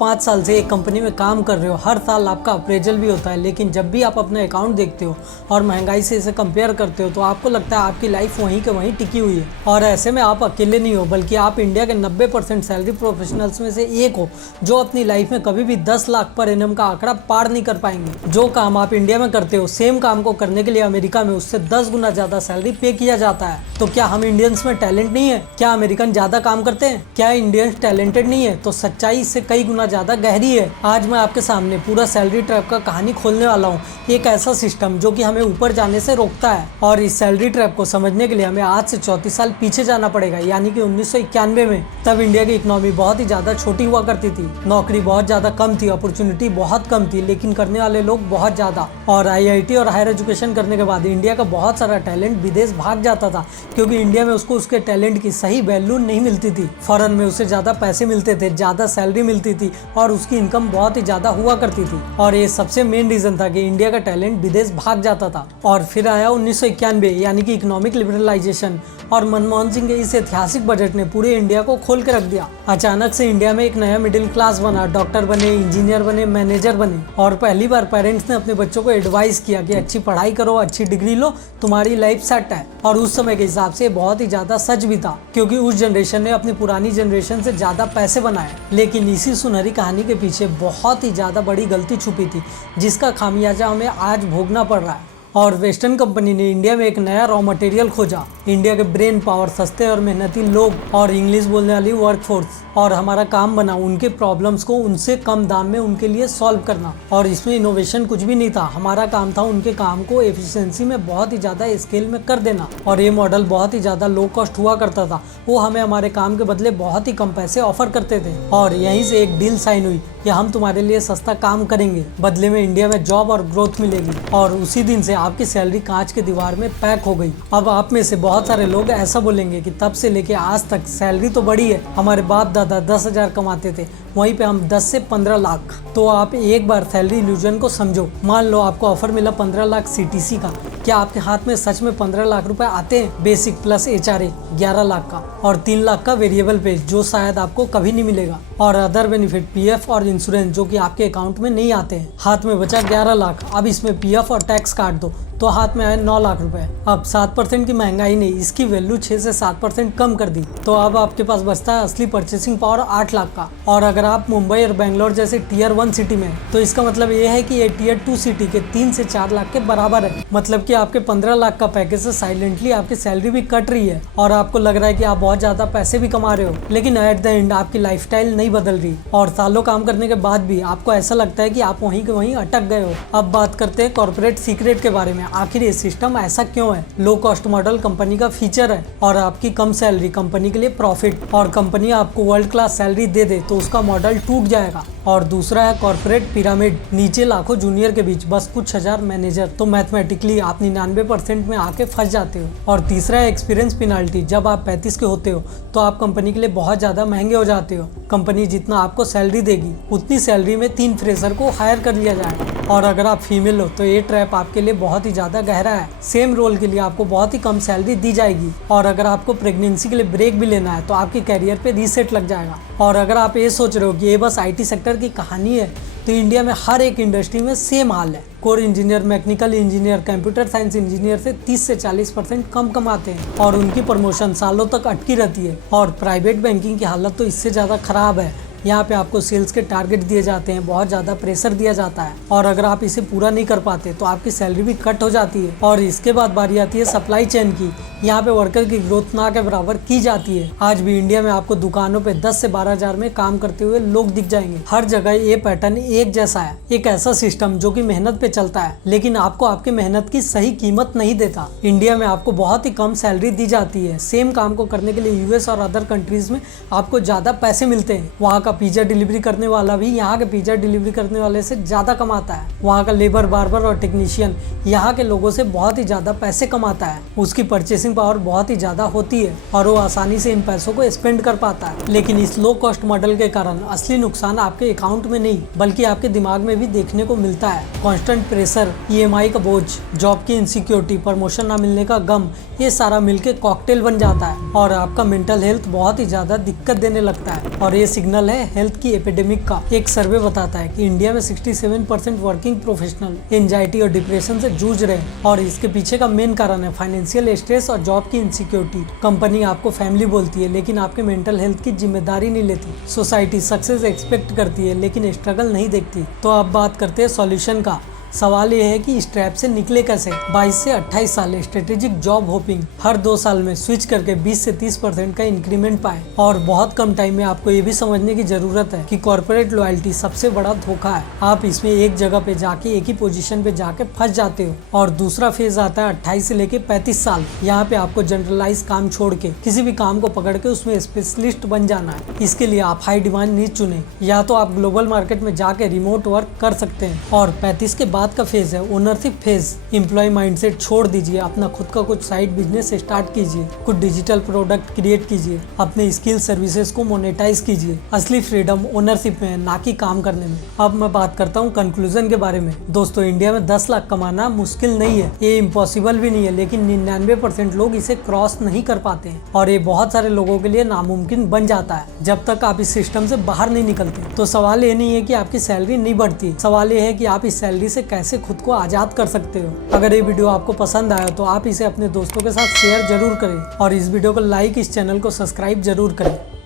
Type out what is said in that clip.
5 साल से एक कंपनी में काम कर रहे हो, हर साल आपका अप्रेजल भी होता है, लेकिन जब भी आप अपना अकाउंट देखते हो और महंगाई से इसे कंपेयर करते हो तो आपको लगता है आपकी लाइफ वहीं के वहीं टिकी हुई है। और ऐसे में आप अकेले नहीं हो, बल्कि आप इंडिया के 90% सैलरी प्रोफेशनल्स में से एक हो जो अपनी लाइफ में कभी भी 10 लाख पर एनम का आंकड़ा पार नहीं कर पाएंगे। जो काम आप इंडिया में करते हो, सेम काम को करने के लिए अमेरिका में उससे 10 गुना ज्यादा सैलरी पे किया जाता है। तो क्या हम इंडियंस में टैलेंट नहीं है? क्या अमेरिकन ज्यादा काम करते हैं? क्या इंडियंस टैलेंटेड नहीं है? तो सच्चाई इससे कई गुना ज्यादा गहरी है। आज मैं आपके सामने पूरा सैलरी ट्रैप का कहानी खोलने वाला हूँ, एक ऐसा सिस्टम जो कि हमें ऊपर जाने से रोकता है। और इस सैलरी ट्रैप को समझने के लिए हमें आज से 34 साल पीछे जाना पड़ेगा, यानी कि 1991 में। तब इंडिया की इकोनॉमी बहुत ही ज्यादा छोटी हुआ करती थी, नौकरी बहुत ज्यादा कम थी, अपॉर्चुनिटी बहुत कम थी, लेकिन करने वाले लोग बहुत ज्यादा। और IIT और हायर एजुकेशन करने के बाद इंडिया का बहुत सारा टैलेंट विदेश भाग जाता था, क्योंकि इंडिया में उसको उसके टैलेंट की सही वैल्यू नहीं मिलती थी। फॉरेन में उसे ज्यादा पैसे मिलते थे, ज्यादा सैलरी मिलती थी और उसकी इनकम बहुत ही ज्यादा हुआ करती थी। और ये सबसे मेन रीजन था कि इंडिया का टैलेंट विदेश भाग जाता था। और फिर आया 1991, यानी कि इकोनॉमिक लिबरलाइजेशन, और मनमोहन सिंह के इस ऐतिहासिक बजट ने पूरे इंडिया को खोल के रख दिया। अचानक से इंडिया में एक नया मिडिल क्लास बना, डॉक्टर बने, इंजीनियर बने, मैनेजर बने। और पहली बार पेरेंट्स ने अपने बच्चों को एडवाइस किया कि अच्छी पढ़ाई करो, अच्छी डिग्री लो, तुम्हारी लाइफ सेट है। और उस समय के हिसाब से बहुत ही ज्यादा सच भी था, क्योंकि उस जनरेशन ने अपनी पुरानी जनरेशन से ज्यादा पैसे बनाए। लेकिन इसी सुनहरी कहानी के पीछे बहुत ही ज्यादा बड़ी गलती छुपी थी, जिसका खामियाजा हमें आज भोगना पड़ रहा है। और वेस्टर्न कंपनी ने इंडिया में एक नया रॉ मटेरियल खोजा, इंडिया के ब्रेन पावर, सस्ते और मेहनती लोग और इंग्लिश बोलने वाली वर्कफोर्स। और हमारा काम बना उनके प्रॉब्लम्स को उनसे कम दाम में उनके लिए सॉल्व करना। और इसमें इनोवेशन कुछ भी नहीं था, हमारा काम था उनके काम को एफिशिएंसी में बहुत ही ज़्यादा स्केल में कर देना। और ये मॉडल बहुत ही ज़्यादा लो कॉस्ट हुआ करता था, वो हमें हमारे काम के बदले बहुत ही कम पैसे ऑफर करते थे। और यहीं से एक डील साइन हुई कि हम तुम्हारे लिए सस्ता काम करेंगे, बदले में इंडिया में जॉब और ग्रोथ मिलेगी। और उसी दिन से आपकी सैलरी कांच की दीवार में पैक हो गई। अब आप में से बहुत सारे लोग ऐसा बोलेंगे कि तब से लेके आज तक सैलरी तो बढ़ी है, हमारे बाप दादा 10,000 कमाते थे, वहीं पे हम 10 से 15 लाख। तो आप एक बार सैलरी इल्यूजन को समझो। मान लो आपको ऑफर मिला 15 लाख CTC का, क्या आपके हाथ में सच में 15 लाख रुपए आते हैं? बेसिक प्लस HRA 11 लाख का, और 3 लाख का वेरिएबल पे जो शायद आपको कभी नहीं मिलेगा, और अदर बेनिफिट PF और इंश्योरेंस जो कि आपके अकाउंट में नहीं आते हैं। हाथ में बचा 11 लाख। अब इसमें PF और टैक्स काट दो तो हाथ में आए 9 लाख रुपए। अब 7% की महंगाई ने इसकी वैल्यू 6 से 7% कम कर दी, तो अब आपके पास बचता है असली परचेसिंग पावर 8 लाख का। और अगर आप मुंबई और बेंगलोर जैसे Tier 1 सिटी में, तो इसका मतलब ये है कि ये Tier 2 सिटी के 3 से 4 लाख के बराबर है। मतलब कि आपके 15 लाख का पैकेज से साइलेंटली आपकी सैलरी भी कट रही है, और आपको लग रहा है कि आप बहुत ज्यादा पैसे भी कमा रहे हो, लेकिन एट द एंड आपकी लाइफस्टाइल नहीं बदल रही। और सालों काम करने के बाद भी आपको ऐसा लगता है कि आप वहीं के वहीं अटक गए हो। अब बात करते हैं कॉर्पोरेट सीक्रेट के बारे में। आखिर ये सिस्टम ऐसा क्यों है? लो कॉस्ट मॉडल कंपनी का फीचर है, और आपकी कम सैलरी कंपनी के लिए प्रॉफिट। और कंपनी आपको वर्ल्ड क्लास सैलरी दे दे तो उसका मॉडल टूट जाएगा। और दूसरा है कॉर्पोरेट पिरामिड, नीचे लाखों जूनियर के बीच बस कुछ हजार मैनेजर, तो मैथमेटिकली आप 99% में आके फंस जाते हो। और तीसरा है एक्सपीरियंस पेनाल्टी, जब आप 35 के होते हो तो आप कंपनी के लिए बहुत ज्यादा महंगे हो जाते हो। कंपनी जितना आपको सैलरी देगी उतनी सैलरी में 3 फ्रेशर को हायर कर लिया जाएगा। और अगर आप फीमेल हो तो ये ट्रैप आपके लिए बहुत ही ज्यादा गहरा है। सेम रोल के लिए आपको बहुत ही कम सैलरी दी जाएगी, और अगर आपको प्रेगनेंसी के लिए ब्रेक भी लेना है तो आपके कैरियर पे रीसेट लग जाएगा। और अगर आप ये सोच रहे हो कि ये बस IT सेक्टर की कहानी है, तो इंडिया में हर एक इंडस्ट्री में सेम हाल है। Core engineer, mechanical engineer, computer science engineer से 30 से 40% कम कमाते हैं, और उनकी प्रमोशन सालों तक अटकी रहती है। और प्राइवेट बैंकिंग की हालत तो इससे ज़्यादा खराब है। यहाँ पे आपको सेल्स के टारगेट दिए जाते हैं, बहुत ज़्यादा प्रेशर दिया जाता है, और अगर आप इसे पूरा नहीं कर पाते तो आपकी सैलरी भी कट हो जाती है। और इसके बाद बारी आती है सप्लाई चेन की। यहाँ पे वर्कर की ग्रोथ ना के बराबर की जाती है। आज भी इंडिया में आपको दुकानों पे 10 से 12 हजार में काम करते हुए लोग दिख जाएंगे। हर जगह ये पैटर्न एक जैसा है, एक ऐसा सिस्टम जो कि मेहनत पे चलता है, लेकिन आपको आपकी मेहनत की सही कीमत नहीं देता। इंडिया में आपको बहुत ही कम सैलरी दी जाती है। सेम काम को करने के लिए US और अदर कंट्रीज में आपको ज्यादा पैसे मिलते हैं। वहाँ का पिज्जा डिलीवरी करने वाला भी यहाँ के पिज्जा डिलीवरी करने वाले से ज्यादा कमाता है। वहाँ का लेबर, बार्बर और टेक्नीशियन यहाँ के लोगों से बहुत ही ज्यादा पैसे कमाता है। उसकी परचेसिंग पावर बहुत ही ज्यादा होती है, और वो आसानी से इन पैसों को स्पेंड कर पाता है। लेकिन इस लो कॉस्ट मॉडल के कारण असली नुकसान आपके अकाउंट में नहीं, बल्कि आपके दिमाग में भी देखने को मिलता है। कांस्टेंट प्रेशर, EMI का बोझ, जॉब की इनसिक्योरिटी, प्रमोशन ना मिलने का गम, ये सारा मिलके कॉकटेल बन जाता है, और आपका मेंटल हेल्थ बहुत ही ज्यादा दिक्कत देने लगता है। और ये सिग्नल है है हेल्थ की एपिडेमिक का। एक सर्वे बताता है कि इंडिया में 67% वर्किंग प्रोफेशनल एंजाइटी और डिप्रेशन से जूझ रहे हैं और इसके पीछे का मेन कारण है फाइनेंशियल स्ट्रेस और जॉब की इनसिक्योरिटी। कंपनी आपको फैमिली बोलती है लेकिन आपके मेंटल हेल्थ की जिम्मेदारी नहीं लेती। सोसाइटी सक्सेस एक्सपेक्ट करती है लेकिन स्ट्रगल नहीं देखती। तो अब बात करते हैं सॉल्यूशन का। सवाल यह है कि इस ट्रैप से निकले कैसे। 22 से 28 साल स्ट्रेटेजिक जॉब होपिंग, हर 2 साल में स्विच करके 20 से 30% का इंक्रीमेंट पाए। और बहुत कम टाइम में आपको ये भी समझने की जरूरत है कि कॉर्पोरेट लॉयल्टी सबसे बड़ा धोखा है। आप इसमें एक जगह पे जाके एक ही पोजीशन पे जाके फंस जाते हो। और दूसरा फेज आता है 28 से लेके 35 साल। यहाँ पे आपको जनरलाइज काम छोड़ के किसी भी काम को पकड़ के उसमें स्पेशलिस्ट बन जाना है। इसके लिए आप हाई डिमांड नीड चुने, या तो आप ग्लोबल मार्केट में जाके रिमोट वर्क कर सकते हैं। और 35 के बाद का फेज है ओनरशिप फेज। एम्प्लॉय माइंडसेट छोड़ दीजिए, अपना खुद का कुछ साइड बिजनेस स्टार्ट कीजिए, कुछ डिजिटल प्रोडक्ट क्रिएट कीजिए, अपने स्किल सर्विसेज को मोनेटाइज कीजिए। असली फ्रीडम ओनरशिप में है, ना कि काम करने में। अब मैं बात करता हूँ कंक्लूजन के बारे में। दोस्तों, इंडिया में 10 लाख कमाना मुश्किल नहीं है, ये इम्पॉसिबल भी नहीं है, लेकिन 99% लोग इसे क्रॉस नहीं कर पाते हैं और ये बहुत सारे लोगों के लिए नामुमकिन बन जाता है जब तक आप इस सिस्टम से बाहर नहीं निकलते। तो सवाल ये नहीं है कि आपकी सैलरी नहीं बढ़ती, सवाल ये है कि आप इस सैलरी से कैसे खुद को आजाद कर सकते हो। अगर ये वीडियो आपको पसंद आया तो आप इसे अपने दोस्तों के साथ शेयर जरूर करें और इस वीडियो को लाइक, इस चैनल को सब्सक्राइब जरूर करें।